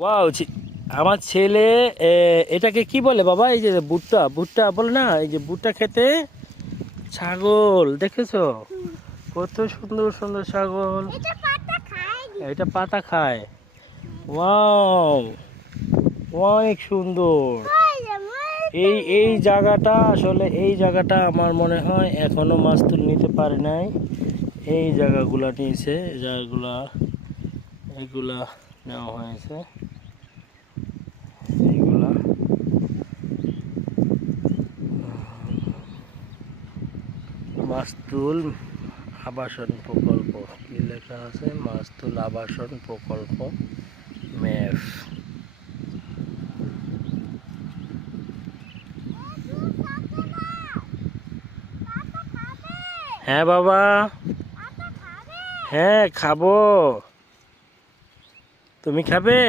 Wow, আমার ছেলে এটাকে কি বলে বাবা? এই যে ভুট্টা, ভুট্টা বলে না? এই যে ভুট্টা খেতে ছাগল দেখেছো? কত সুন্দর সুন্দর ছাগল। এটা পাতা খায়। ওয়াও, অনেক সুন্দর। এই জায়গাটা আসলে, এই জায়গাটা আমার মনে হয় এখনো মাছ তুলে নিতে পারে নাই। এই জায়গাগুলা নিয়েছে, জায়গাগুলা এগুলা নেওয়া হয়েছে। এইগুলা মাস্তুল আবাসন প্রকল্প, কি লেখা আছে? মাস্তুল আবাসন প্রকল্প ম্যাপ। হ্যাঁ বাবা, হ্যাঁ খাবো। তুমি খাবে?